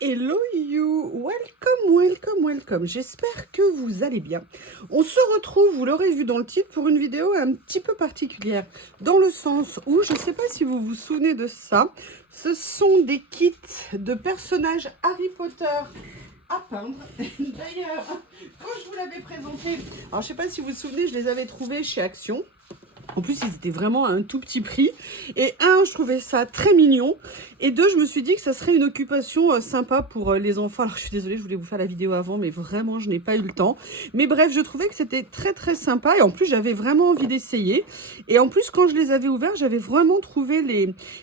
Hello you, welcome, j'espère que vous allez bien. On se retrouve, vous l'aurez vu dans le titre, pour une vidéo un petit peu particulière, dans le sens où, je ne sais pas si vous vous souvenez de ça, ce sont des kits de personnages Harry Potter à peindre. D'ailleurs, quand je vous l'avais présenté, alors je ne sais pas si vous vous souvenez, je les avais trouvés chez Action. En plus, ils étaient vraiment à un tout petit prix. Et un, je trouvais ça très mignon. Et deux, je me suis dit que ça serait une occupation sympa pour les enfants. Alors, je suis désolée, je voulais vous faire la vidéo avant, mais vraiment, je n'ai pas eu le temps. Mais bref, je trouvais que c'était très sympa. Et en plus, j'avais vraiment envie d'essayer. Et en plus, quand je les avais ouverts, j'avais vraiment trouvé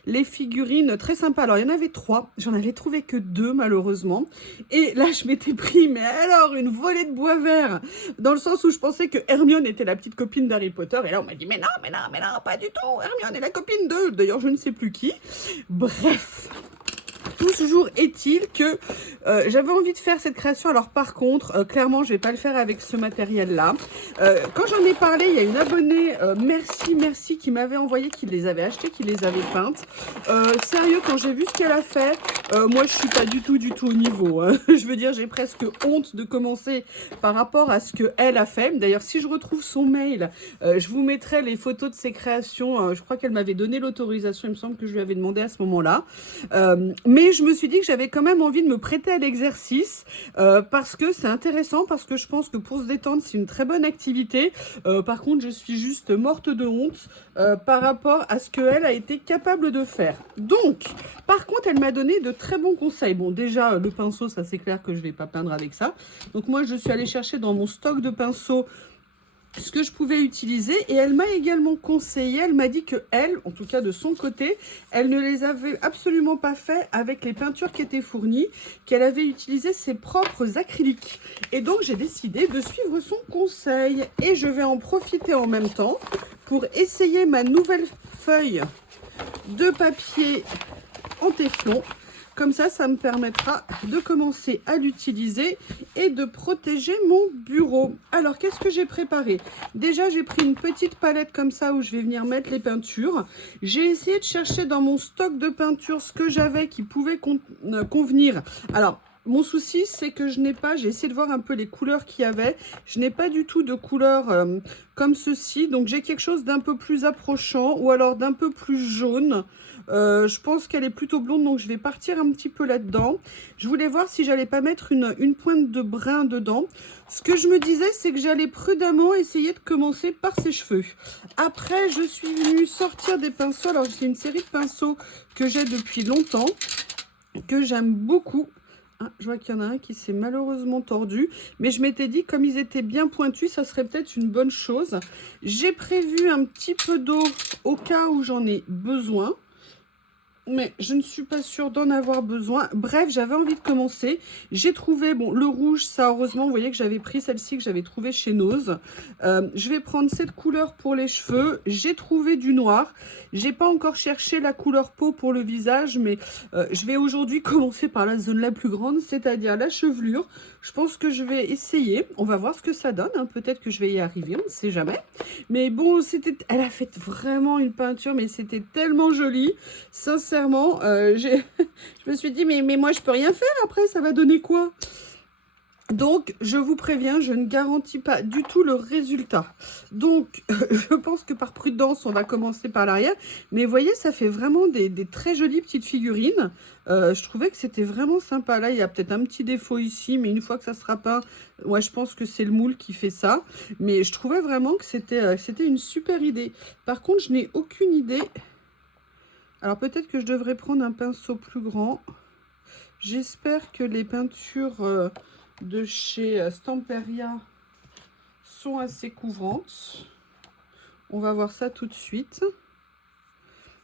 les figurines très sympas. Alors, il y en avait 3. J'en avais trouvé que 2, malheureusement. Et là, je m'étais pris, mais alors, une volée de bois vert. Dans le sens où je pensais que Hermione était la petite copine d'Harry Potter. Et là, on m'a dit, mais non, pas du tout. Hermione est la copine de, d'ailleurs, je ne sais plus qui. Bref. Toujours est-il que j'avais envie de faire cette création. Alors par contre, clairement, je ne vais pas le faire avec ce matériel-là. Quand j'en ai parlé, il y a une abonnée, merci, qui m'avait envoyé, qui les avait achetées, qui les avait peintes. Sérieux, quand j'ai vu ce qu'elle a fait, moi, je suis pas du tout au niveau. Hein. Je veux dire, j'ai presque honte de commencer par rapport à ce qu'elle a fait. D'ailleurs, si je retrouve son mail, je vous mettrai les photos de ses créations. Je crois qu'elle m'avait donné l'autorisation, il me semble que je lui avais demandé à ce moment-là. Mais je me suis dit que j'avais quand même envie de me prêter à l'exercice parce que c'est intéressant, parce que je pense que pour se détendre, c'est une très bonne activité. Par contre, je suis juste morte de honte par rapport à ce qu'elle a été capable de faire. Donc, par contre, elle m'a donné de très bons conseils. Bon, déjà, le pinceau, ça c'est clair que je ne vais pas peindre avec ça. Donc moi, je suis allée chercher dans mon stock de pinceaux ce que je pouvais utiliser, et elle m'a également conseillé, elle m'a dit que elle, en tout cas de son côté, elle ne les avait absolument pas fait avec les peintures qui étaient fournies, qu'elle avait utilisé ses propres acryliques. Et donc j'ai décidé de suivre son conseil, et je vais en profiter en même temps pour essayer ma nouvelle feuille de papier en téflon. Comme ça me permettra de commencer à l'utiliser et de protéger mon bureau. Alors, qu'est-ce que j'ai préparé? Déjà, j'ai pris une petite palette comme ça où je vais venir mettre les peintures. J'ai essayé de chercher dans mon stock de peinture ce que j'avais qui pouvait convenir. Alors, mon souci, c'est que je n'ai pas, j'ai essayé de voir un peu les couleurs qu'il y avait. Je n'ai pas du tout de couleurs comme ceci. Donc, j'ai quelque chose d'un peu plus approchant ou alors d'un peu plus jaune. Je pense qu'elle est plutôt blonde, donc je vais partir un petit peu là-dedans. Je voulais voir si j'allais pas mettre une pointe de brun dedans. Ce que je me disais, c'est que j'allais prudemment essayer de commencer par ses cheveux. Après, je suis venue sortir des pinceaux. Alors, c'est une série de pinceaux que j'ai depuis longtemps, que j'aime beaucoup. Ah, je vois qu'il y en a un qui s'est malheureusement tordu, mais je m'étais dit, comme ils étaient bien pointus, ça serait peut-être une bonne chose. J'ai prévu un petit peu d'eau au cas où j'en ai besoin, mais je ne suis pas sûre d'en avoir besoin. Bref, j'avais envie de commencer. J'ai trouvé, bon, le rouge, ça, heureusement, vous voyez que j'avais pris celle-ci que j'avais trouvée chez Nose. Je vais prendre cette couleur pour les cheveux. J'ai trouvé du noir. J'ai pas encore cherché la couleur peau pour le visage, mais je vais aujourd'hui commencer par la zone la plus grande, c'est-à-dire la chevelure. Je pense que je vais essayer. On va voir ce que ça donne. Hein. Peut-être que je vais y arriver, on ne sait jamais. Mais bon, elle a fait vraiment une peinture, mais c'était tellement joli. Sincèrement, je me suis dit, mais moi, je peux rien faire après, ça va donner quoi? Donc, je vous préviens, je ne garantis pas du tout le résultat. Donc, je pense que par prudence, on va commencer par l'arrière. Mais vous voyez, ça fait vraiment des très jolies petites figurines. Je trouvais que c'était vraiment sympa. Là, il y a peut-être un petit défaut ici, mais une fois que ça sera peint, ouais, je pense que c'est le moule qui fait ça. Mais je trouvais vraiment que c'était une super idée. Par contre, je n'ai aucune idée. Alors, peut-être que je devrais prendre un pinceau plus grand. J'espère que les peintures de chez Stamperia sont assez couvrantes. On va voir ça tout de suite.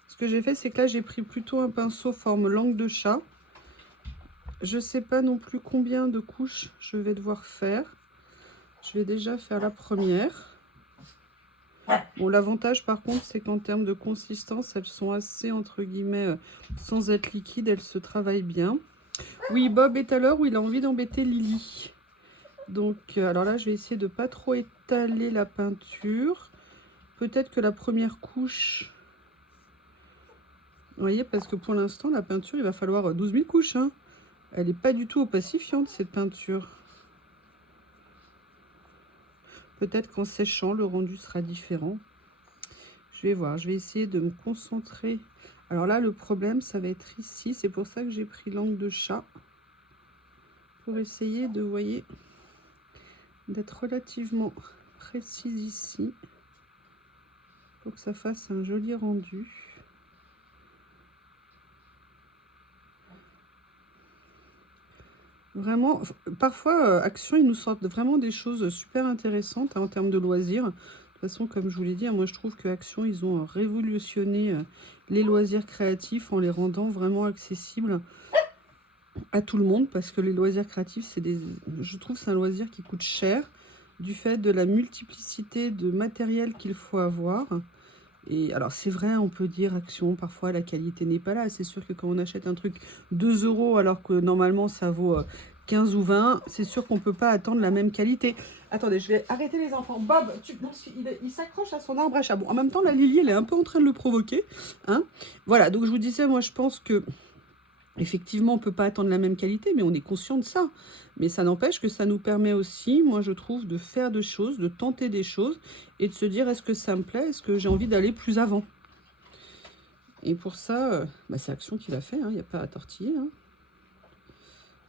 Ce que j'ai fait, c'est que là, j'ai pris plutôt un pinceau forme langue de chat. Je ne sais pas non plus combien de couches je vais devoir faire. Je vais déjà faire la première. Bon, l'avantage, par contre, c'est qu'en termes de consistance, elles sont assez, entre guillemets, sans être liquides, elles se travaillent bien. Oui, Bob est à l'heure où il a envie d'embêter Lily. Donc, alors là, je vais essayer de ne pas trop étaler la peinture. Peut-être que la première couche... Vous voyez, parce que pour l'instant, la peinture, il va falloir 12 000 couches. Hein. Elle n'est pas du tout opacifiante, cette peinture. Peut-être qu'en séchant, le rendu sera différent. Je vais voir, je vais essayer de me concentrer. Alors là, le problème, ça va être ici. C'est pour ça que j'ai pris l'angle de chat. Pour essayer de, vous voyez, d'être relativement précise ici. Pour que ça fasse un joli rendu. Vraiment, parfois, Action, ils nous sortent vraiment des choses super intéressantes en termes de loisirs. De toute façon, comme je vous l'ai dit, moi je trouve que Action, ils ont révolutionné les loisirs créatifs en les rendant vraiment accessibles à tout le monde. Parce que les loisirs créatifs, je trouve que c'est un loisir qui coûte cher du fait de la multiplicité de matériel qu'il faut avoir. Et alors c'est vrai, on peut dire Action, parfois la qualité n'est pas là. C'est sûr que quand on achète un truc 2 € alors que normalement ça vaut 15 ou 20, c'est sûr qu'on ne peut pas attendre la même qualité. Attendez, je vais arrêter les enfants. Bob, il s'accroche à son arbre à chat. Bon, en même temps, la Lily, elle est un peu en train de le provoquer. Hein, voilà, donc je vous disais, moi je pense que effectivement, on ne peut pas attendre la même qualité, mais on est conscient de ça. Mais ça n'empêche que ça nous permet aussi, moi je trouve, de faire des choses, de tenter des choses, et de se dire, est-ce que ça me plaît, est-ce que j'ai envie d'aller plus avant. Et pour ça, c'est Action qui l'a fait, il n'y a pas à tortiller. Vous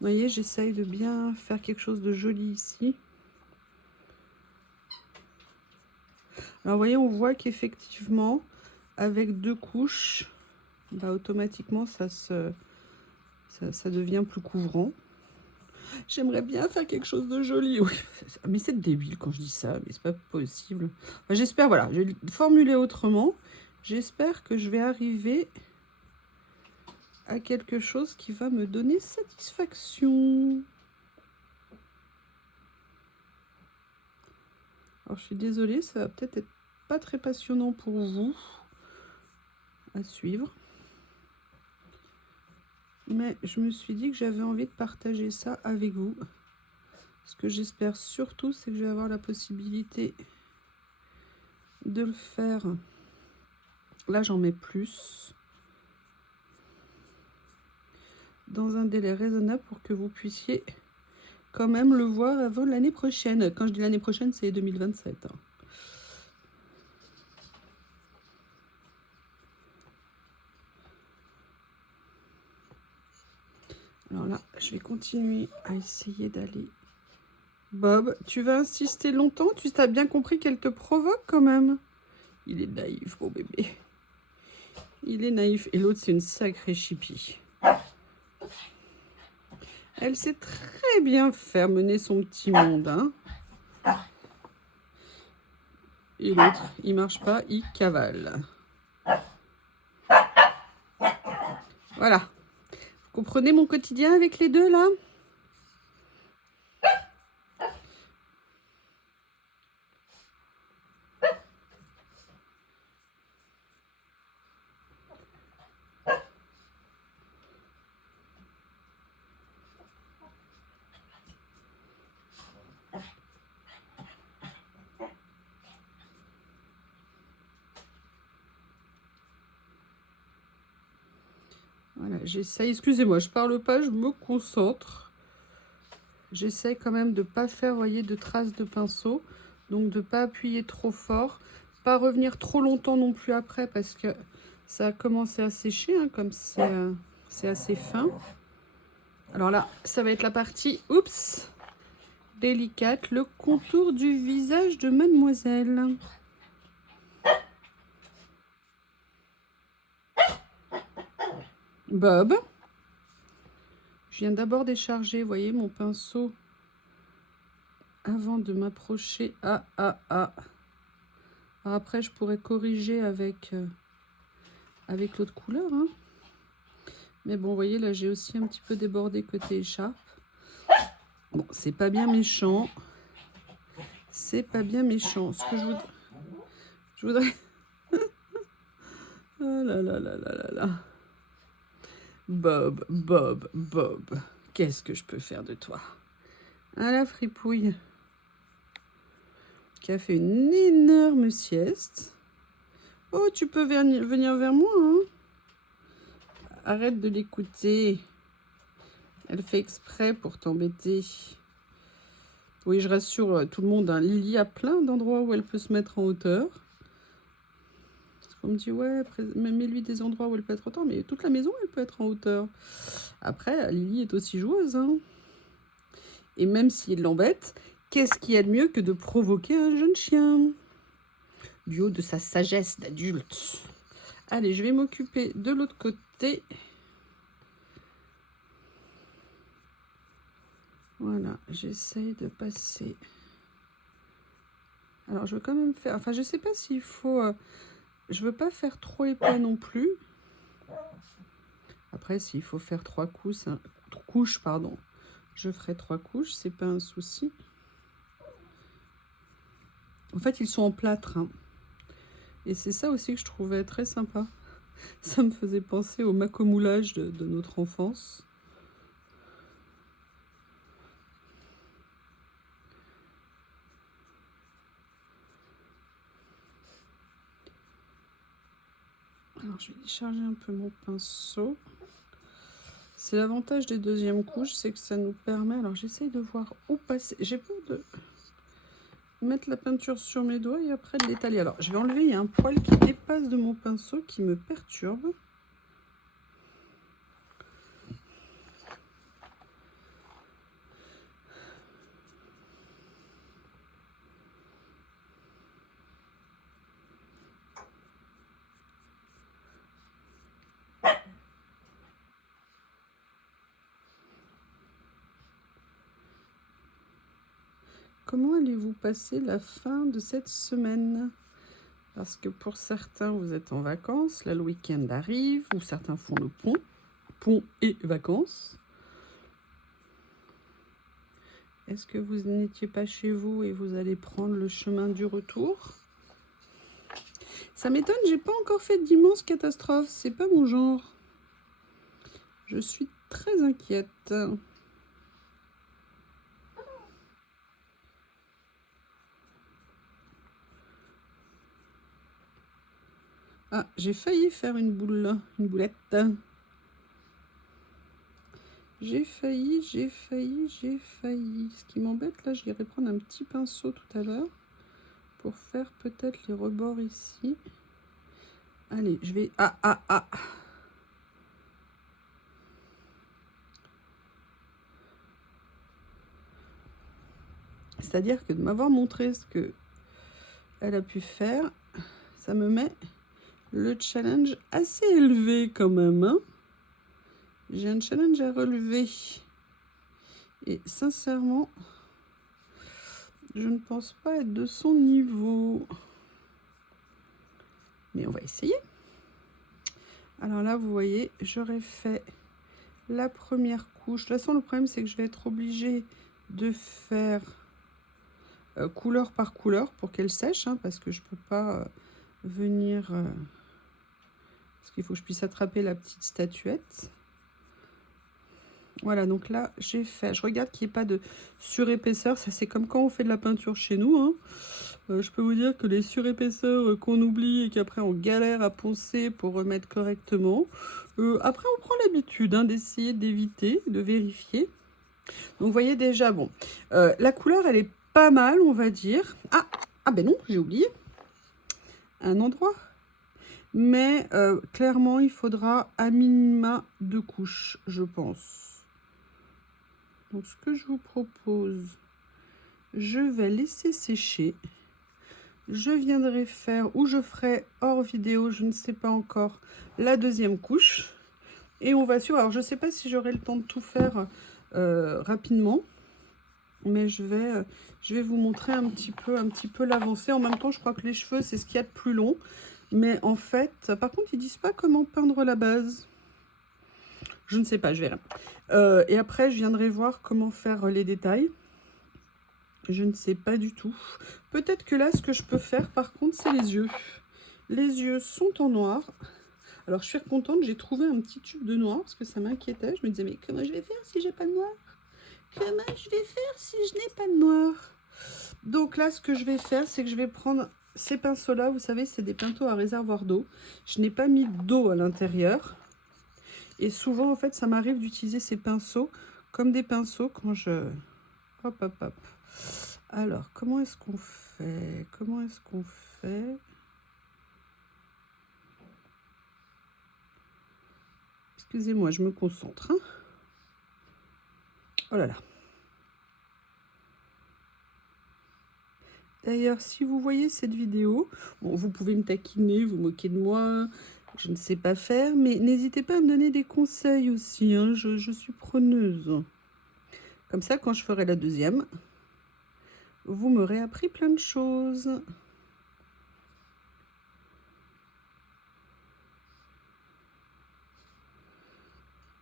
voyez, j'essaye de bien faire quelque chose de joli ici. Alors vous voyez, on voit qu'effectivement, avec 2 couches, automatiquement, ça devient plus couvrant. J'aimerais bien faire quelque chose de joli. Oui, mais c'est débile quand je dis ça, mais c'est pas possible. Enfin, j'espère, voilà, je vais formuler autrement. J'espère que je vais arriver à quelque chose qui va me donner satisfaction. Alors, je suis désolée, ça va peut-être être pas très passionnant pour vous à suivre. Mais je me suis dit que j'avais envie de partager ça avec vous. Ce que j'espère surtout, c'est que je vais avoir la possibilité de le faire. Là, j'en mets plus. Dans un délai raisonnable pour que vous puissiez quand même le voir avant l'année prochaine. Quand je dis l'année prochaine, c'est 2027. Alors là, je vais continuer à essayer d'aller. Bob, tu vas insister longtemps? Tu t'as bien compris qu'elle te provoque quand même? Il est naïf, mon bébé. Il est naïf. Et l'autre, c'est une sacrée chipie. Elle sait très bien faire mener son petit monde. Et l'autre, il marche pas, il cavale. Voilà. Vous comprenez mon quotidien avec les deux, là? Voilà, j'essaye, excusez-moi, je parle pas, je me concentre. J'essaye quand même de ne pas faire, voyez, de traces de pinceau. Donc de ne pas appuyer trop fort. Pas revenir trop longtemps non plus après parce que ça a commencé à sécher, comme c'est assez fin. Alors là, ça va être la partie, oups, délicate, le contour du visage de mademoiselle. Bob. Je viens d'abord décharger, vous voyez, mon pinceau avant de m'approcher. Alors après, je pourrais corriger avec l'autre couleur. Mais bon, vous voyez, là, j'ai aussi un petit peu débordé côté écharpe. Bon, c'est pas bien méchant. C'est pas bien méchant. Ce que je voudrais... Oh là là là là là là. Bob, Bob, Bob. Qu'est-ce que je peux faire de toi? La fripouille. Qui a fait une énorme sieste. Oh, tu peux venir vers moi. Arrête de l'écouter. Elle fait exprès pour t'embêter. Oui, je rassure tout le monde, hein. Lily a plein d'endroits où elle peut se mettre en hauteur. On me dit, ouais, mets-lui des endroits où elle peut être autant, mais toute la maison, elle peut être en hauteur. Après, Lily est aussi joueuse, hein. Et même s'il l'embête, qu'est-ce qu'il y a de mieux que de provoquer un jeune chien du haut de sa sagesse d'adulte. Allez, je vais m'occuper de l'autre côté. Voilà, j'essaye de passer. Alors, je veux quand même faire... Enfin, je sais pas s'il faut... je veux pas faire trop épais non plus. Après, s'il faut faire 3 couches, pardon, je ferai 3 couches, c'est pas un souci. En fait, ils sont en plâtre, hein. Et c'est ça aussi que je trouvais très sympa. Ça me faisait penser au macomoulage de notre enfance. Alors, je vais décharger un peu mon pinceau. C'est l'avantage des deuxièmes couches, c'est que ça nous permet... Alors, j'essaye de voir où passer. J'ai peur de mettre la peinture sur mes doigts et après de l'étaler. Alors, je vais enlever, il y a un poil qui dépasse de mon pinceau qui me perturbe. Comment allez-vous passer la fin de cette semaine? Parce que pour certains, vous êtes en vacances, là le week-end arrive, ou certains font le pont et vacances. Est-ce que vous n'étiez pas chez vous et vous allez prendre le chemin du retour? Ça m'étonne, j'ai pas encore fait d'immenses catastrophes, c'est pas mon genre. Je suis très inquiète. Ah, j'ai failli faire une boulette. J'ai failli. Ce qui m'embête, là, j'irai prendre un petit pinceau tout à l'heure pour faire peut-être les rebords ici. Allez, je vais... Ah. C'est-à-dire que de m'avoir montré ce que elle a pu faire, ça me met le challenge assez élevé quand même, hein. J'ai un challenge à relever. Et sincèrement, je ne pense pas être de son niveau. Mais on va essayer. Alors là, vous voyez, j'aurais fait la première couche. De toute façon, le problème, c'est que je vais être obligée de faire couleur par couleur pour qu'elle sèche, hein, parce que je peux pas venir... parce qu'il faut que je puisse attraper la petite statuette. Voilà, donc là, j'ai fait... Je regarde qu'il n'y ait pas de surépaisseur. Ça, c'est comme quand on fait de la peinture chez nous, hein. Je peux vous dire que les surépaisseurs qu'on oublie et qu'après on galère à poncer pour remettre correctement. Après, on prend l'habitude, hein, d'essayer d'éviter, de vérifier. Donc, vous voyez déjà, bon, la couleur, elle est pas mal, on va dire. Ah ben non, j'ai oublié un endroit. Mais clairement, il faudra à minima 2 couches, je pense. Donc, ce que je vous propose, je vais laisser sécher. Je viendrai faire, ou je ferai hors vidéo, je ne sais pas encore, la deuxième couche. Et on va suivre. Alors, je ne sais pas si j'aurai le temps de tout faire rapidement. Mais je vais vous montrer un petit peu l'avancée. En même temps, je crois que les cheveux, c'est ce qu'il y a de plus long. Mais en fait, par contre, ils disent pas comment peindre la base. Je ne sais pas, je verrai. Et après, je viendrai voir comment faire les détails. Je ne sais pas du tout. Peut-être que là, ce que je peux faire, par contre, c'est les yeux. Les yeux sont en noir. Alors, je suis contente, j'ai trouvé un petit tube de noir parce que ça m'inquiétait. Je me disais, mais comment je vais faire si j'ai pas de noir? Comment je vais faire si je n'ai pas de noir? Donc là, ce que je vais faire, c'est que je vais prendre ces pinceaux-là. Vous savez, c'est des pinceaux à réservoir d'eau. Je n'ai pas mis d'eau à l'intérieur. Et souvent, en fait, ça m'arrive d'utiliser ces pinceaux comme des pinceaux quand je... Hop, hop, hop. Alors, comment est-ce qu'on fait? Comment est-ce qu'on fait? Excusez-moi, je me concentre. Hein. Oh là là. D'ailleurs, si vous voyez cette vidéo, bon, vous pouvez me taquiner, vous moquer de moi, je ne sais pas faire, mais n'hésitez pas à me donner des conseils aussi, hein, je suis preneuse. Comme ça, quand je ferai la deuxième, vous m'aurez appris plein de choses.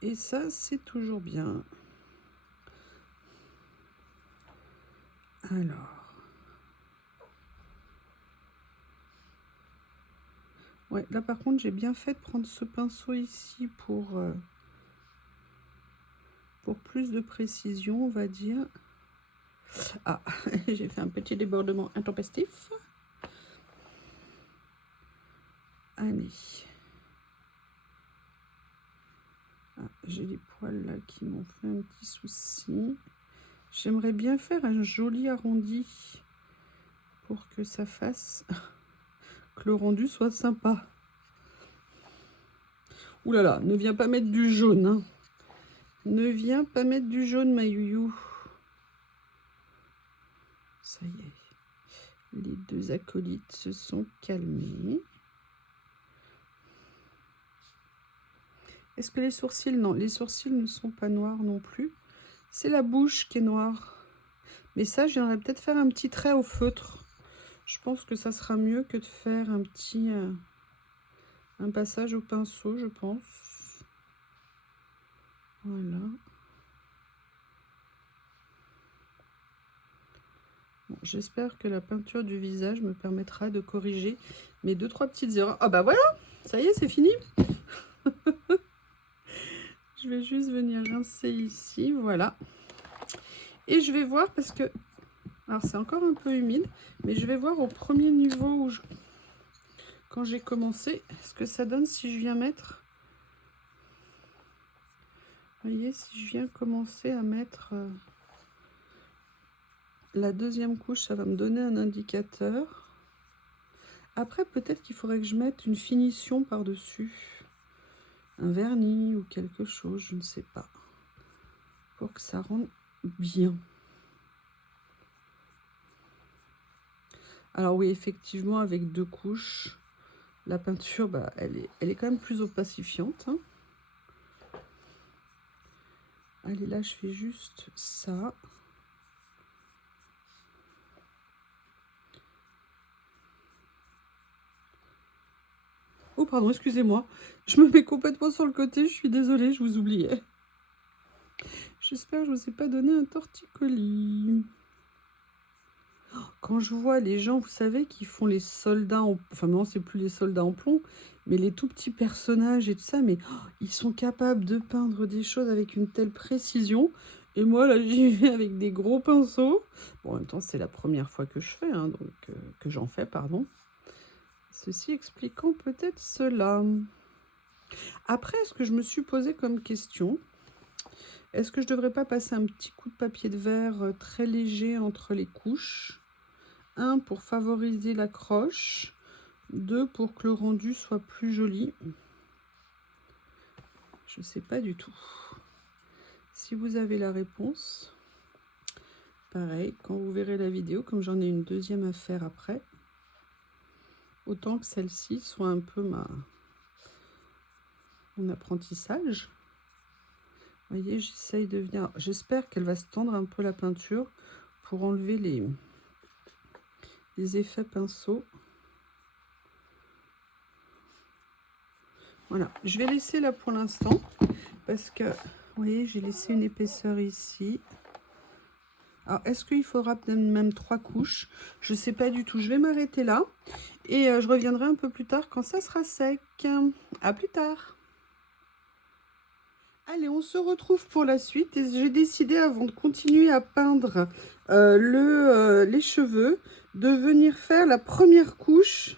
Et ça, c'est toujours bien. Alors... Ouais, là par contre, j'ai bien fait de prendre ce pinceau ici pour plus de précision, on va dire. Ah, j'ai fait un petit débordement intempestif. Allez. Ah, j'ai les poils là qui m'ont fait un petit souci. J'aimerais bien faire un joli arrondi pour que ça fasse... que le rendu soit sympa. Ouh là là, ne viens pas mettre du jaune. Hein. Ne viens pas mettre du jaune, ma youyou. Ça y est. Les deux acolytes se sont calmés. Est-ce que les sourcils? Non, les sourcils ne sont pas noirs non plus. C'est la bouche qui est noire. Mais ça, j'aimerais peut-être faire un petit trait au feutre. Je pense que ça sera mieux que de faire un petit... un passage au pinceau, je pense. Voilà. Bon, j'espère que la peinture du visage me permettra de corriger mes 2-3 petites erreurs. Ah bah voilà, ça y est, c'est fini. Je vais juste venir rincer ici, voilà. Et je vais voir parce que... Alors c'est encore un peu humide, mais je vais voir au premier niveau où quand j'ai commencé, ce que ça donne si je viens mettre... Vous voyez, si je viens commencer à mettre... la deuxième couche, ça va me donner un indicateur. Après, peut-être qu'il faudrait que je mette une finition par-dessus. Un vernis ou quelque chose, je ne sais pas. Pour que ça rende bien. Alors oui, effectivement, avec 2 couches, la peinture, bah, elle est quand même plus opacifiante. Hein. Allez, là, je fais juste ça. Oh, pardon, excusez-moi. Je me mets complètement sur le côté. Je suis désolée, je vous oubliais. J'espère que je ne vous ai pas donné un torticolis. Quand je vois les gens, vous savez, qui font les soldats en... Enfin, non, c'est plus les soldats en plomb, mais les tout petits personnages et tout ça, mais ils sont capables de peindre des choses avec une telle précision. Et moi, là, j'y vais avec des gros pinceaux. Bon, en même temps, c'est la première fois que je fais, hein, donc que j'en fais, pardon. Ceci expliquant peut-être cela. Après, ce que je me suis posé comme question, est-ce que je ne devrais pas passer un petit coup de papier de verre très léger entre les couches? 1 pour favoriser l'accroche, 2 pour que le rendu soit plus joli. Je ne sais pas du tout. Si vous avez la réponse, pareil, quand vous verrez la vidéo, comme j'en ai une deuxième à faire après, autant que celle-ci soit un peu mon apprentissage. Vous voyez, j'essaye de venir... J'espère qu'elle va se tendre un peu la peinture pour enlever les effets pinceau. Voilà, je vais laisser là pour l'instant parce que, vous voyez, j'ai laissé une épaisseur ici. Alors, est-ce qu'il faudra même 3 couches? Je ne sais pas du tout. Je vais m'arrêter là et je reviendrai un peu plus tard quand ça sera sec. À plus tard. Allez, on se retrouve pour la suite et j'ai décidé, avant de continuer à peindre les cheveux, de venir faire la première couche.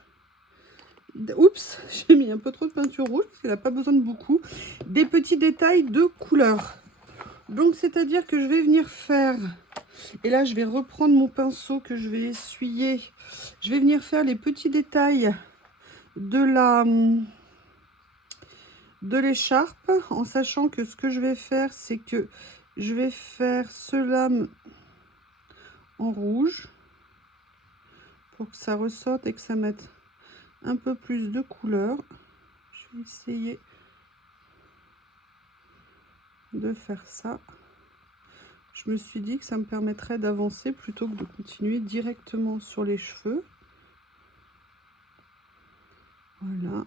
Oups, j'ai mis un peu trop de peinture rouge parce qu'elle n'a pas besoin de beaucoup. Des petits détails de couleur. Donc, c'est-à-dire que je vais venir faire... Et là, je vais reprendre mon pinceau que je vais essuyer. Je vais venir faire les petits détails de l'écharpe, en sachant que ce que je vais faire, c'est que je vais faire ce lame en rouge pour que ça ressorte et que ça mette un peu plus de couleur. Je vais essayer de faire ça. Je me suis dit que ça me permettrait d'avancer plutôt que de continuer directement sur les cheveux. Voilà.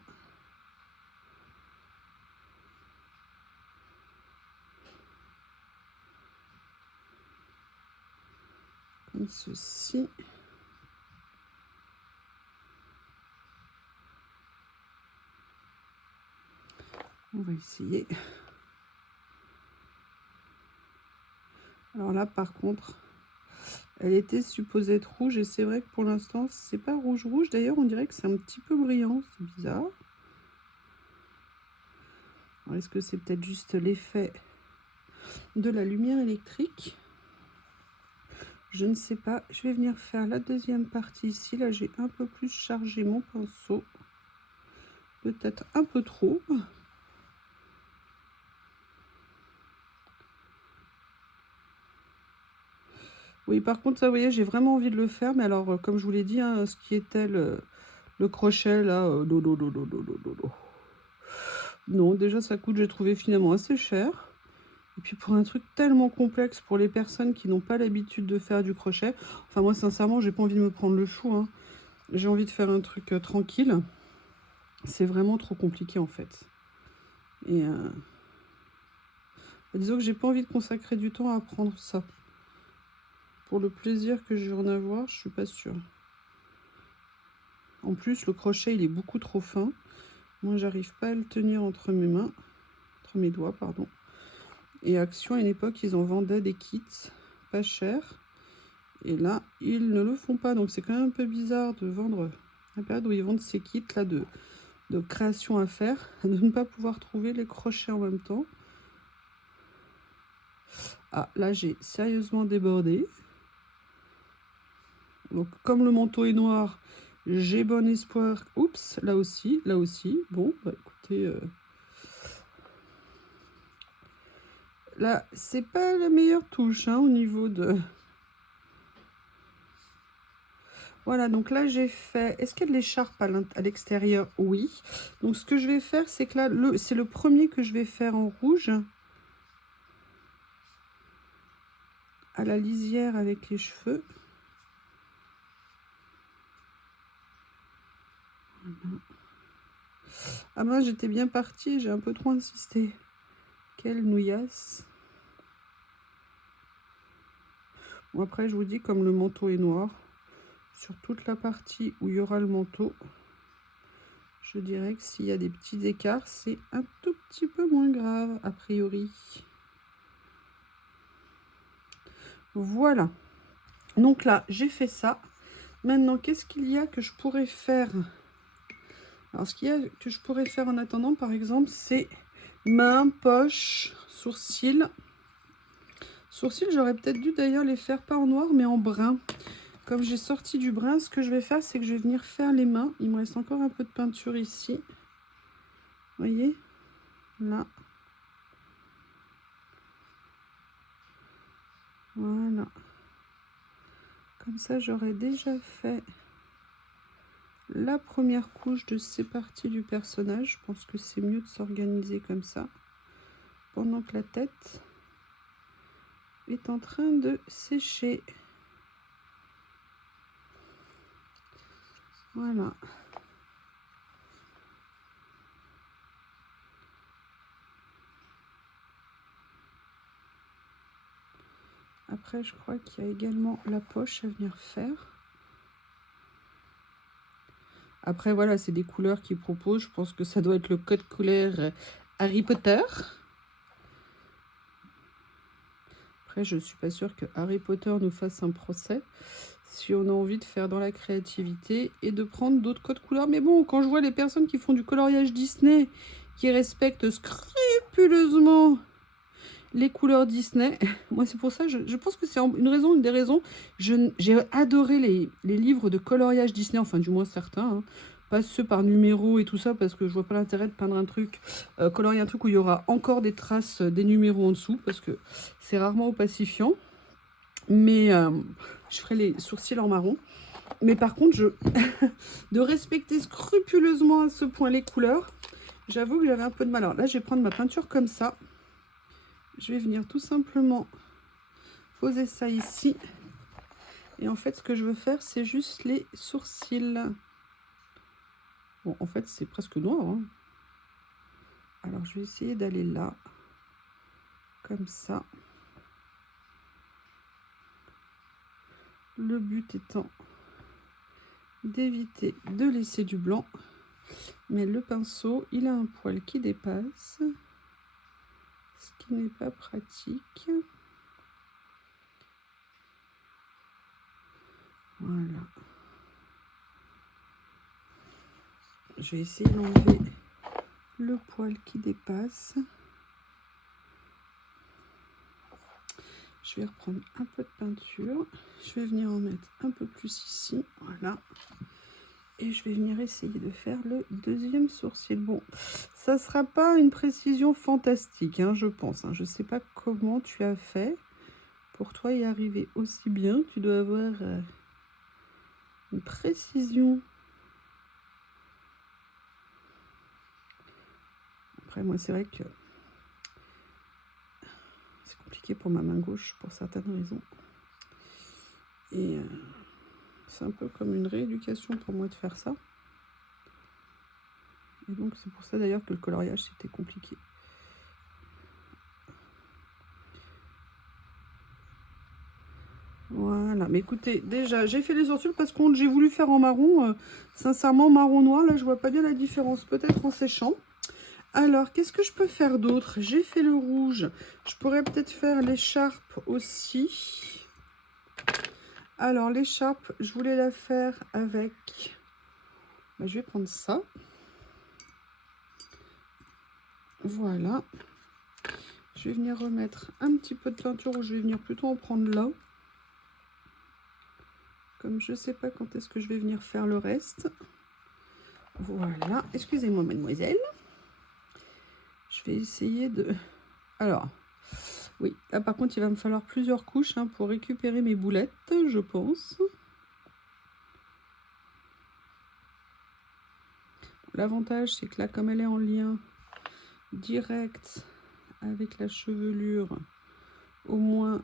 Comme ceci. On va essayer. Alors là, par contre, elle était supposée être rouge et c'est vrai que pour l'instant, c'est pas rouge rouge. D'ailleurs, on dirait que c'est un petit peu brillant. C'est bizarre. Est-ce que c'est peut-être juste l'effet de la lumière électrique? Je ne sais pas. Je vais venir faire la deuxième partie ici. Là, j'ai un peu plus chargé mon pinceau. Peut-être un peu trop. Oui, par contre, ça, vous voyez, j'ai vraiment envie de le faire. Mais alors, comme je vous l'ai dit, hein, ce qui était le crochet, là, non, déjà, ça coûte, j'ai trouvé finalement assez cher. Et puis, pour un truc tellement complexe pour les personnes qui n'ont pas l'habitude de faire du crochet, enfin, moi, sincèrement, j'ai pas envie de me prendre le chou, hein. J'ai envie de faire un truc tranquille. C'est vraiment trop compliqué, en fait. Et disons que j'ai pas envie de consacrer du temps à apprendre ça. Pour le plaisir que je vais en avoir, je suis pas sûre. En plus, le crochet, il est beaucoup trop fin. Moi, j'arrive pas à le tenir entre mes mains. Entre mes doigts, pardon. Et Action, à une époque, ils en vendaient des kits pas chers. Et là, ils ne le font pas. Donc, c'est quand même un peu bizarre de vendre la période où ils vendent ces kits-là de création à faire, de ne pas pouvoir trouver les crochets en même temps. Ah, là, j'ai sérieusement débordé. Donc, comme le manteau est noir, j'ai bon espoir. Oups, là aussi, là aussi. Bon, bah écoutez, là, c'est pas la meilleure touche, hein, au niveau de... Voilà, donc là, j'ai fait... Est-ce qu'il y a de l'écharpe à l'extérieur? Oui. Donc, ce que je vais faire, c'est que là, c'est le premier que je vais faire en rouge. À la lisière avec les cheveux. Voilà. Ah mince, j'étais bien partie, j'ai un peu trop insisté. Quelle nouillasse. Bon, après, je vous dis, comme le manteau est noir, sur toute la partie où il y aura le manteau, je dirais que s'il y a des petits écarts, c'est un tout petit peu moins grave, a priori. Voilà. Donc là, j'ai fait ça. Maintenant, qu'est-ce qu'il y a que je pourrais faire? Alors, ce qu'il y a que je pourrais faire en attendant, par exemple, c'est mains, poches, sourcils. Sourcils, j'aurais peut-être dû d'ailleurs les faire pas en noir, mais en brun. Comme j'ai sorti du brun, ce que je vais faire, c'est que je vais venir faire les mains. Il me reste encore un peu de peinture ici. Vous voyez? Là. Voilà. Comme ça, j'aurais déjà fait la première couche de ces parties du personnage. Je pense que c'est mieux de s'organiser comme ça. Pendant que la tête est en train de sécher. Voilà. Après, je crois qu'il y a également la poche à venir faire. Après, voilà, c'est des couleurs qu'ils proposent. Je pense que ça doit être le code couleur Harry Potter. Après, je ne suis pas sûre que Harry Potter nous fasse un procès. Si on a envie de faire dans la créativité et de prendre d'autres codes couleurs. Mais bon, quand je vois les personnes qui font du coloriage Disney, qui respectent scrupuleusement les couleurs Disney. Moi, c'est pour ça, je pense que c'est une des raisons. J'ai adoré les livres de coloriage Disney, enfin, du moins certains. Hein. Pas ceux par numéro et tout ça, parce que je vois pas l'intérêt de peindre un truc, colorier un truc où il y aura encore des traces des numéros en dessous, parce que c'est rarement opacifiant. Mais je ferai les sourcils en marron. Mais par contre, de respecter scrupuleusement à ce point les couleurs, j'avoue que j'avais un peu de mal. Alors là, je vais prendre ma peinture comme ça. Je vais venir tout simplement poser ça ici. Et en fait, ce que je veux faire, c'est juste les sourcils. Bon, en fait, c'est presque noir. Hein. Alors, je vais essayer d'aller là. Comme ça. Le but étant d'éviter de laisser du blanc. Mais le pinceau, il a un poil qui dépasse. Ce qui n'est pas pratique. Voilà. Je vais essayer d'enlever le poil qui dépasse. Je vais reprendre un peu de peinture. Je vais venir en mettre un peu plus ici. Voilà. Et je vais venir essayer de faire le deuxième sourcil. Bon, ça ne sera pas une précision fantastique, hein, je pense. Hein. Je ne sais pas comment tu as fait pour toi y arriver aussi bien. Tu dois avoir une précision. Après, moi, c'est vrai que c'est compliqué pour ma main gauche pour certaines raisons. Et c'est un peu comme une rééducation pour moi de faire ça. Et donc, c'est pour ça d'ailleurs que le coloriage, c'était compliqué. Voilà, mais écoutez, déjà, j'ai fait les sourcils parce que j'ai voulu faire en marron. Sincèrement, marron-noir, là, je vois pas bien la différence. Peut-être en séchant. Alors, qu'est-ce que je peux faire d'autre? J'ai fait le rouge. Je pourrais peut-être faire l'écharpe aussi. Alors, l'écharpe, je voulais la faire avec... Ben, je vais prendre ça. Voilà. Je vais venir remettre un petit peu de peinture ou je vais venir plutôt en prendre là. Comme je ne sais pas quand est-ce que je vais venir faire le reste. Voilà. Excusez-moi, mademoiselle. Je vais essayer de... Alors, oui. Là, par contre, il va me falloir plusieurs couches hein, pour récupérer mes boulettes, je pense. L'avantage, c'est que là, comme elle est en lien direct avec la chevelure, au moins,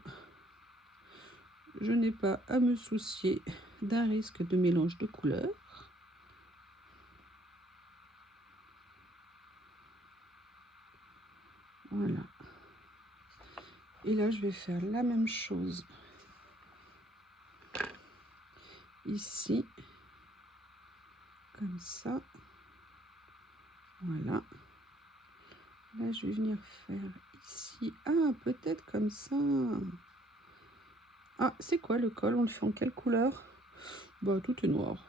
je n'ai pas à me soucier d'un risque de mélange de couleurs. Voilà. Et là, je vais faire la même chose ici, comme ça. Voilà. Là, je vais venir faire ici. Ah, peut-être comme ça. Ah, c'est quoi le col? On le fait en quelle couleur? Bah, tout est noir.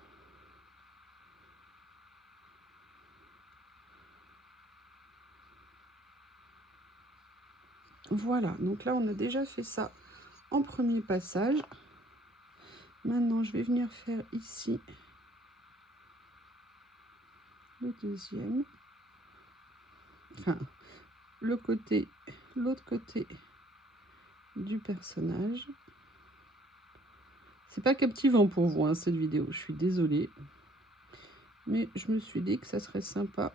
Voilà, donc là, on a déjà fait ça en premier passage. Maintenant, je vais venir faire ici le deuxième. Enfin, l'autre côté du personnage. C'est pas captivant pour vous, hein, cette vidéo. Je suis désolée. Mais je me suis dit que ça serait sympa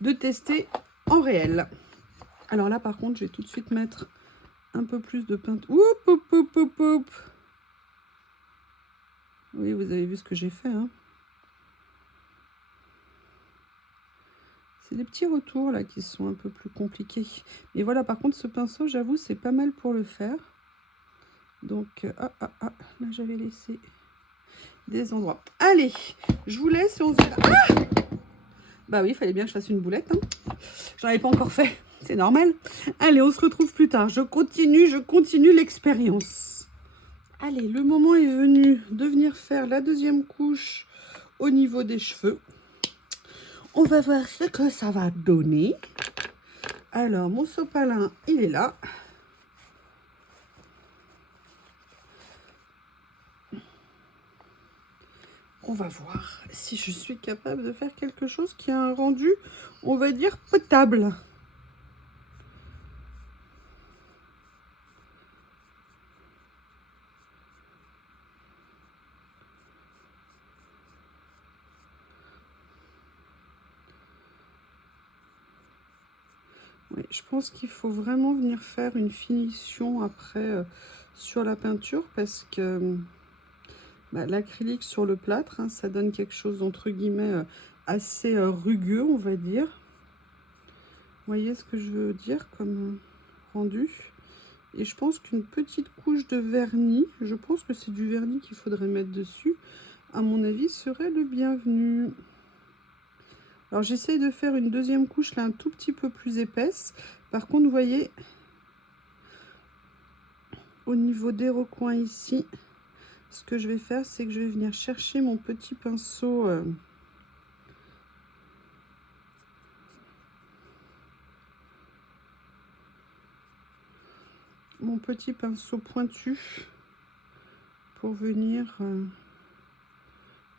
de tester en réel. Alors là, par contre, je vais tout de suite mettre un peu plus de peinture. Oup, oup, oup, oup, oup. Oui, vous avez vu ce que j'ai fait. Hein. C'est des petits retours là qui sont un peu plus compliqués. Mais voilà, par contre, ce pinceau, j'avoue, c'est pas mal pour le faire. Donc, là, j'avais laissé des endroits. Allez, je vous laisse et on se verra. Ah, bah oui, il fallait bien que je fasse une boulette. Hein. J'en avais pas encore fait. C'est normal. Allez, on se retrouve plus tard. Je continue l'expérience. Allez, le moment est venu de venir faire la deuxième couche au niveau des cheveux. On va voir ce que ça va donner. Alors, mon sopalin, il est là. On va voir si je suis capable de faire quelque chose qui a un rendu, on va dire, potable. Oui, je pense qu'il faut vraiment venir faire une finition après sur la peinture parce que l'acrylique sur le plâtre, hein, ça donne quelque chose entre guillemets assez rugueux, on va dire. Vous voyez ce que je veux dire comme rendu? Et je pense qu'une petite couche de vernis, je pense que c'est du vernis qu'il faudrait mettre dessus, à mon avis, serait le bienvenu. Alors j'essaye de faire une deuxième couche là un tout petit peu plus épaisse. Par contre, vous voyez, au niveau des recoins ici, ce que je vais faire, c'est que je vais venir chercher mon petit pinceau pointu pour venir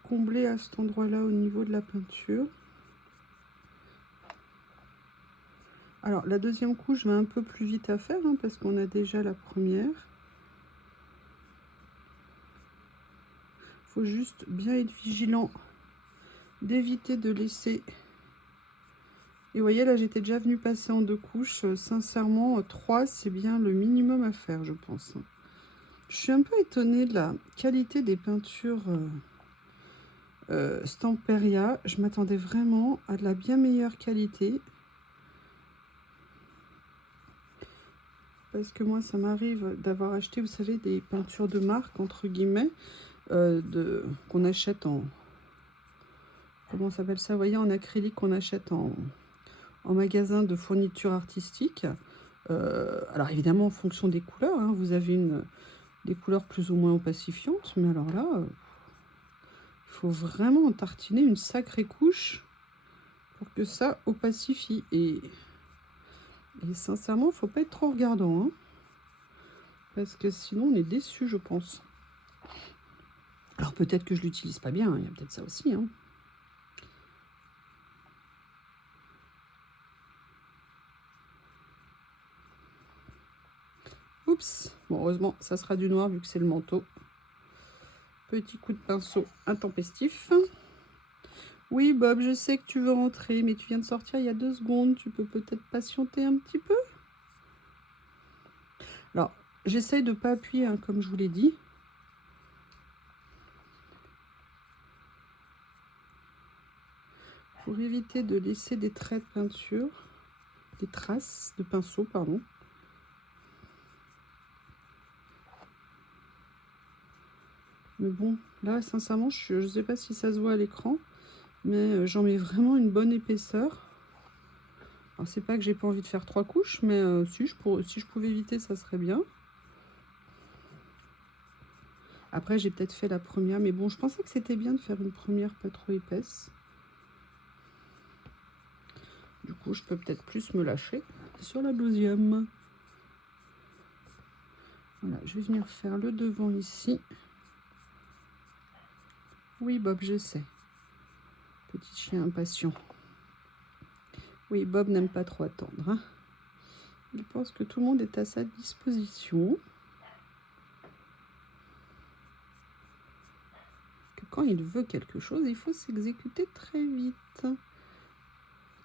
combler à cet endroit-là au niveau de la peinture. Alors, la deuxième couche va un peu plus vite à faire, hein, parce qu'on a déjà la première. Il faut juste bien être vigilant d'éviter de laisser... Et vous voyez, là, j'étais déjà venue passer en 2 couches. Sincèrement, 3, c'est bien le minimum à faire, je pense. Je suis un peu étonnée de la qualité des peintures Stamperia. Je m'attendais vraiment à de la bien meilleure qualité. Parce que moi, ça m'arrive d'avoir acheté, vous savez, des peintures de marque, entre guillemets, qu'on achète en... Comment ça s'appelle ça? Vous voyez, en acrylique qu'on achète en magasin de fourniture artistique. Alors évidemment, en fonction des couleurs, hein, vous avez des couleurs plus ou moins opacifiantes, mais alors là, il faut vraiment en tartiner une sacrée couche pour que ça opacifie. Et sincèrement, il ne faut pas être trop regardant, hein, parce que sinon on est déçu, je pense. Alors peut-être que je l'utilise pas bien, hein, il y a peut-être ça aussi, hein. Oups, bon, heureusement, ça sera du noir vu que c'est le manteau. Petit coup de pinceau intempestif. Oui, Bob, je sais que tu veux rentrer, mais tu viens de sortir il y a 2 secondes. Tu peux peut-être patienter un petit peu? Alors, j'essaye de ne pas appuyer, hein, comme je vous l'ai dit. Pour éviter de laisser des traits de peinture, des traces de pinceau, pardon. Mais bon, là, sincèrement, je ne sais pas si ça se voit à l'écran, mais j'en mets vraiment une bonne épaisseur. Alors, c'est pas que j'ai pas envie de faire 3 couches, mais si je pouvais éviter, ça serait bien. Après, j'ai peut-être fait la première, mais bon, je pensais que c'était bien de faire une première pas trop épaisse. Du coup, je peux peut-être plus me lâcher sur la deuxième. Voilà, je vais venir faire le devant ici. Oui, Bob, je sais. Petit chien impatient. Oui, Bob n'aime pas trop attendre, hein. Il pense que tout le monde est à sa disposition. Que quand il veut quelque chose, il faut s'exécuter très vite.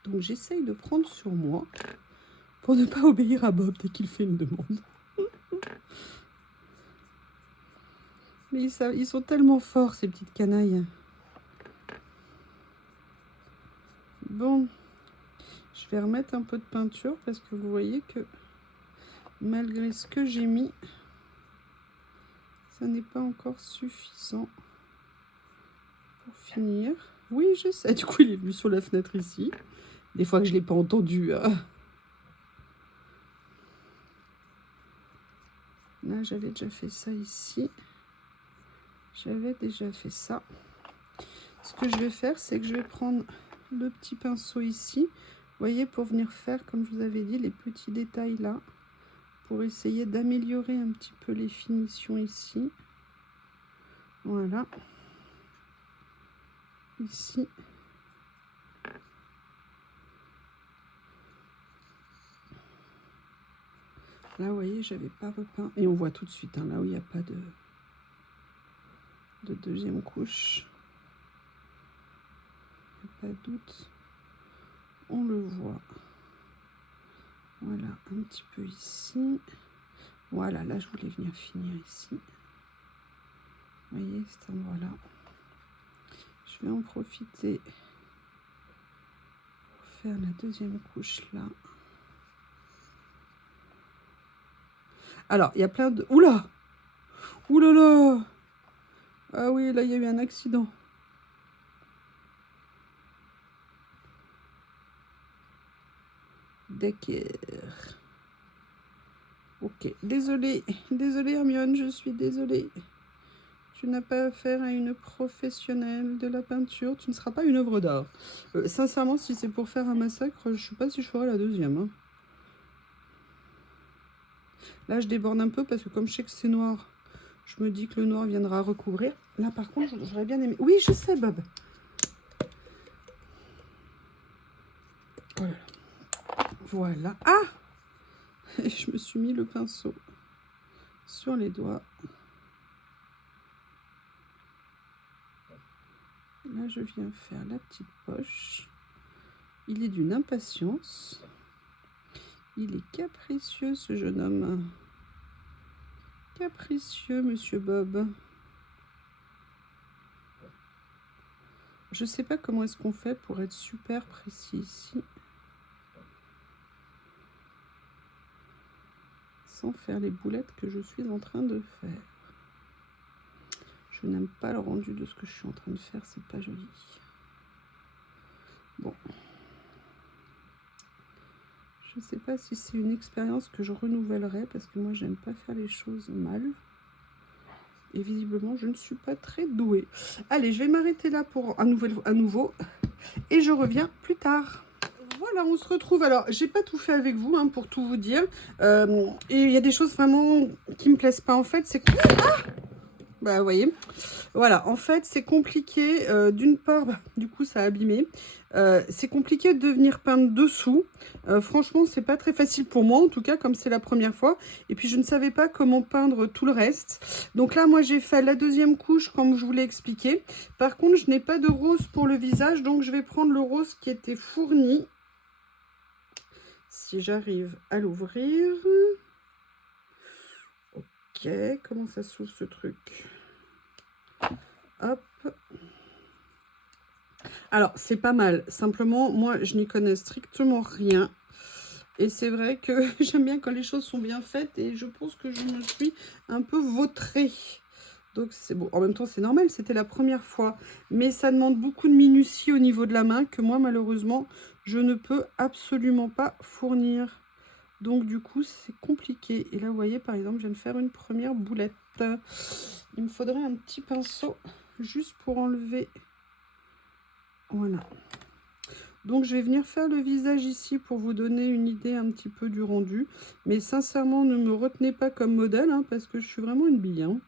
Donc j'essaye de prendre sur moi pour ne pas obéir à Bob dès qu'il fait une demande. Mais ils sont tellement forts, ces petites canailles. Bon, je vais remettre un peu de peinture parce que vous voyez que malgré ce que j'ai mis, ça n'est pas encore suffisant pour finir. Oui, je sais, du coup il est venu sur la fenêtre ici. Des fois que je ne l'ai pas entendu. Là, j'avais déjà fait ça ici. J'avais déjà fait ça. Ce que je vais faire, c'est que je vais prendre le petit pinceau ici voyez, pour venir faire, comme je vous avais dit, les petits détails là, pour essayer d'améliorer un petit peu les finitions ici. Voilà. Ici. Là, vous voyez, j'avais pas repeint. Et on voit tout de suite, hein, là où il n'y a pas de deuxième couche. Il n'y a pas de doute. On le voit. Voilà, un petit peu ici. Voilà, là, je voulais venir finir ici. Vous voyez, cet endroit-là. Je vais en profiter pour faire la deuxième couche là. Alors, il y a plein de... Oula! Oulala! Ah oui, là, il y a eu un accident. D'accord. Ok, désolée. Désolée, Hermione, je suis désolée. Tu n'as pas affaire à une professionnelle de la peinture. Tu ne seras pas une œuvre d'art. Sincèrement, si c'est pour faire un massacre, je ne sais pas si je ferai la deuxième. Hein. Là, je déborde un peu parce que comme je sais que c'est noir, je me dis que le noir viendra recouvrir. Là, par contre, j'aurais bien aimé... Oui, je sais, Bob. Voilà. Voilà. Ah! Et je me suis mis le pinceau sur les doigts. Là, je viens faire la petite poche. Il est d'une impatience. Il est capricieux, ce jeune homme. Capricieux, monsieur Bob. Je sais pas comment est-ce qu'on fait pour être super précis ici. Sans faire les boulettes que je suis en train de faire. Je n'aime pas le rendu de ce que je suis en train de faire, c'est pas joli. Bon. Je sais pas si c'est une expérience que je renouvellerai parce que moi j'aime pas faire les choses mal. Et visiblement je ne suis pas très douée. Allez, je vais m'arrêter là pour un nouveau et je reviens plus tard. Voilà, on se retrouve. Alors, j'ai pas tout fait avec vous, hein, pour tout vous dire. Et il y a des choses vraiment qui me plaisent pas. En fait, c'est... Ah, bah, vous voyez. Voilà, en fait, c'est compliqué. D'une part, bah, du coup, ça a abîmé. C'est compliqué de venir peindre dessous. Franchement, c'est pas très facile pour moi, en tout cas, comme c'est la première fois. Et puis, je ne savais pas comment peindre tout le reste. Donc là, moi, j'ai fait la deuxième couche, comme je vous l'ai expliqué. Par contre, je n'ai pas de rose pour le visage, donc je vais prendre le rose qui était fourni. Si j'arrive à l'ouvrir. Ok, comment ça s'ouvre ce truc? Hop. Alors, c'est pas mal. Simplement, moi, je n'y connais strictement rien. Et c'est vrai que j'aime bien quand les choses sont bien faites. Et je pense que je me suis un peu vautrée. Donc, c'est bon. En même temps, c'est normal. C'était la première fois. Mais ça demande beaucoup de minutie au niveau de la main que moi, malheureusement, je ne peux absolument pas fournir. Donc, du coup, c'est compliqué. Et là, vous voyez, par exemple, je viens de faire une première boulette. Il me faudrait un petit pinceau juste pour enlever. Voilà. Donc, je vais venir faire le visage ici pour vous donner une idée un petit peu du rendu. Mais sincèrement, ne me retenez pas comme modèle, hein, parce que je suis vraiment une bille. Hein.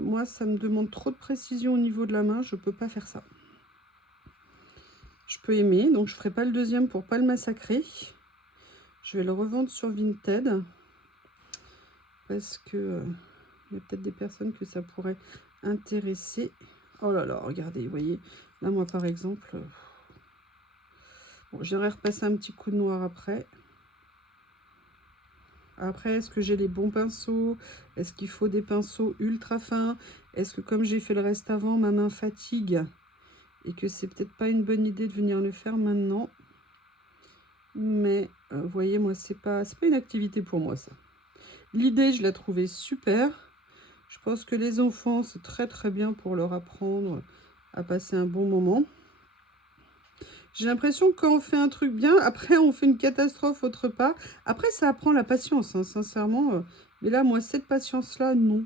Moi, ça me demande trop de précision au niveau de la main. Je ne peux pas faire ça. Je peux aimer, donc je ne ferai pas le deuxième pour ne pas le massacrer. Je vais le revendre sur Vinted. Parce que il y a peut-être des personnes que ça pourrait intéresser. Oh là là, regardez, vous voyez. Là, moi, par exemple... Bon, j'aimerais repasser un petit coup de noir après. Après, est-ce que j'ai les bons pinceaux? Est-ce qu'il faut des pinceaux ultra fins? Est-ce que comme j'ai fait le reste avant, ma main fatigue? Et que c'est peut-être pas une bonne idée de venir le faire maintenant. Mais, vous voyez, moi, c'est pas une activité pour moi, ça. L'idée, je la trouvais super. Je pense que les enfants, c'est très très bien pour leur apprendre à passer un bon moment. J'ai l'impression que quand on fait un truc bien, après on fait une catastrophe autre part. Après, ça apprend la patience, hein, sincèrement. Mais là, moi, cette patience-là, non.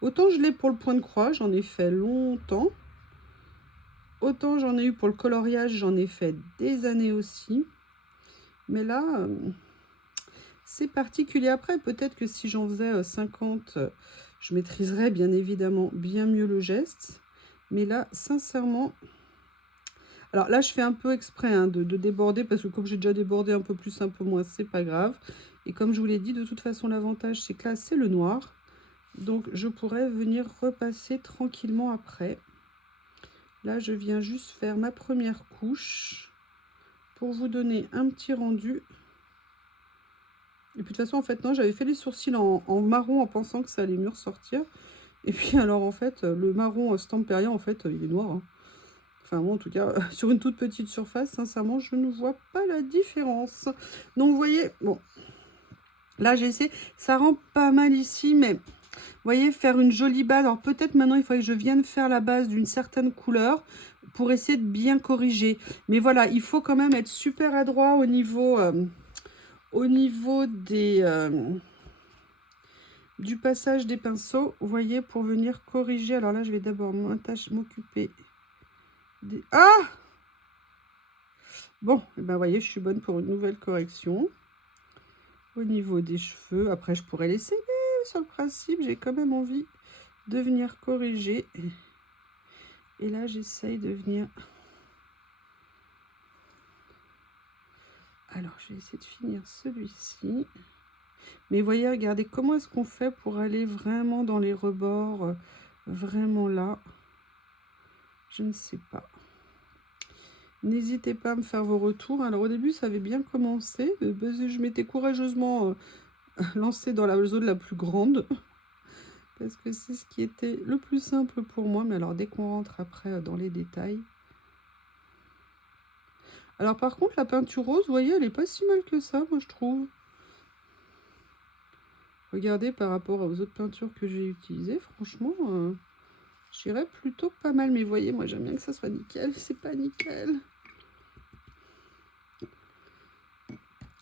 Autant je l'ai pour le point de croix, j'en ai fait longtemps. autant j'en ai eu pour le coloriage, j'en ai fait des années aussi. Mais là, c'est particulier. Après, peut-être que si j'en faisais 50, je maîtriserais bien évidemment bien mieux le geste. Mais là, sincèrement... Alors là, je fais un peu exprès hein, de déborder, parce que comme j'ai déjà débordé un peu plus, un peu moins, c'est pas grave. Et comme je vous l'ai dit, de toute façon, l'avantage, c'est que là, c'est le noir. Donc, je pourrais venir repasser tranquillement après. Là, je viens juste faire ma première couche pour vous donner un petit rendu. Et puis, de toute façon, en fait, non, j'avais fait les sourcils en marron en pensant que ça allait mieux ressortir. Et puis, alors, en fait, le marron Stamperia, en fait, il est noir. Hein. Enfin, moi, en tout cas, sur une toute petite surface, sincèrement, je ne vois pas la différence. Donc, vous voyez, bon, là, j'essaie, ça rend pas mal ici, mais, vous voyez, faire une jolie base. Alors, peut-être maintenant, il faudrait que je vienne faire la base d'une certaine couleur pour essayer de bien corriger. Mais voilà, il faut quand même être super adroit au niveau du passage des pinceaux, vous voyez, pour venir corriger. Alors là, je vais d'abord m'occuper des... Ah! Bon, et ben, vous voyez, je suis bonne pour une nouvelle correction. Au niveau des cheveux, après, je pourrais laisser, mais sur le principe, j'ai quand même envie de venir corriger. Et là, j'essaye de venir... Alors, je vais essayer de finir celui-ci. Mais voyez, regardez, comment est-ce qu'on fait pour aller vraiment dans les rebords, vraiment là? Je ne sais pas. N'hésitez pas à me faire vos retours. Alors, au début, ça avait bien commencé. Je m'étais courageusement lancée dans la zone la plus grande. Parce que c'est ce qui était le plus simple pour moi. Mais alors, dès qu'on rentre après dans les détails... Alors, par contre, la peinture rose, vous voyez, elle n'est pas si mal que ça, moi, je trouve. Regardez, par rapport aux autres peintures que j'ai utilisées, franchement, j'irais plutôt pas mal. Mais vous voyez, moi, j'aime bien que ça soit nickel. C'est pas nickel.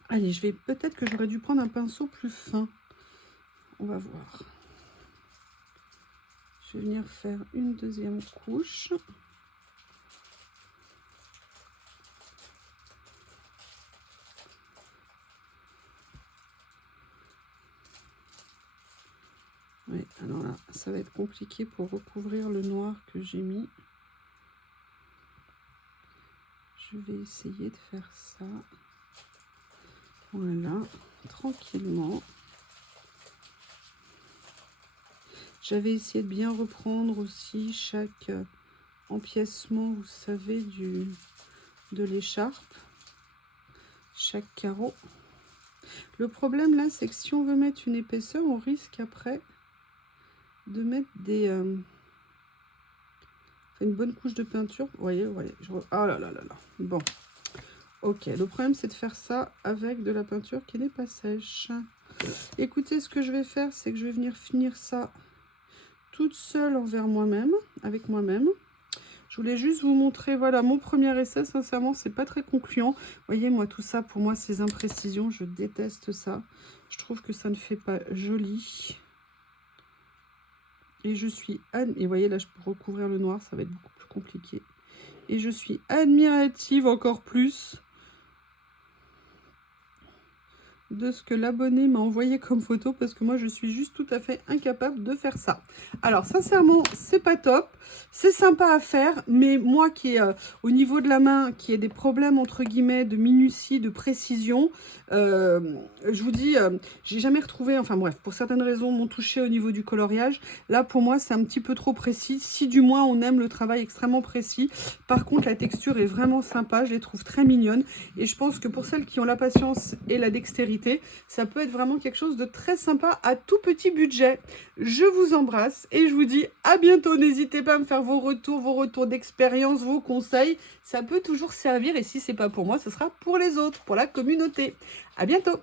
Allez, je vais... Peut-être que j'aurais dû prendre un pinceau plus fin. On va voir. Je vais venir faire une deuxième couche. Oui, alors là, ça va être compliqué pour recouvrir le noir que j'ai mis. Je vais essayer de faire ça. Voilà, tranquillement. J'avais essayé de bien reprendre aussi chaque empiècement, vous savez, de l'écharpe, chaque carreau. Le problème là, c'est que si on veut mettre une épaisseur, on risque après de mettre une bonne couche de peinture. Vous voyez, oh là là là là. Bon, ok. Le problème, c'est de faire ça avec de la peinture qui n'est pas sèche. Écoutez, ce que je vais faire, c'est que je vais venir finir ça toute seule envers moi-même, avec moi-même. Je voulais juste vous montrer, voilà, mon premier essai. Sincèrement, c'est pas très concluant. Vous voyez, moi, tout ça, pour moi, ces imprécisions, je déteste ça. Je trouve que ça ne fait pas joli. Et je suis... Et vous voyez, là, je peux recouvrir le noir, ça va être beaucoup plus compliqué. Et je suis admirative encore plus de ce que l'abonné m'a envoyé comme photo, parce que moi je suis juste tout à fait incapable de faire ça. Alors sincèrement, c'est pas top, c'est sympa à faire, mais moi qui ai au niveau de la main, qui ai des problèmes entre guillemets de minutie, de précision, je vous dis, j'ai jamais retrouvé, enfin bref, pour certaines raisons, mon toucher au niveau du coloriage. Là pour moi c'est un petit peu trop précis, si du moins on aime le travail extrêmement précis. Par contre la texture est vraiment sympa, je les trouve très mignonnes, et je pense que pour celles qui ont la patience et la dextérité, ça peut être vraiment quelque chose de très sympa à tout petit budget. Je vous embrasse et je vous dis à bientôt. N'hésitez pas à me faire vos retours d'expérience, vos conseils. Ça peut toujours servir, et si c'est pas pour moi, ce sera pour les autres, pour la communauté. À bientôt.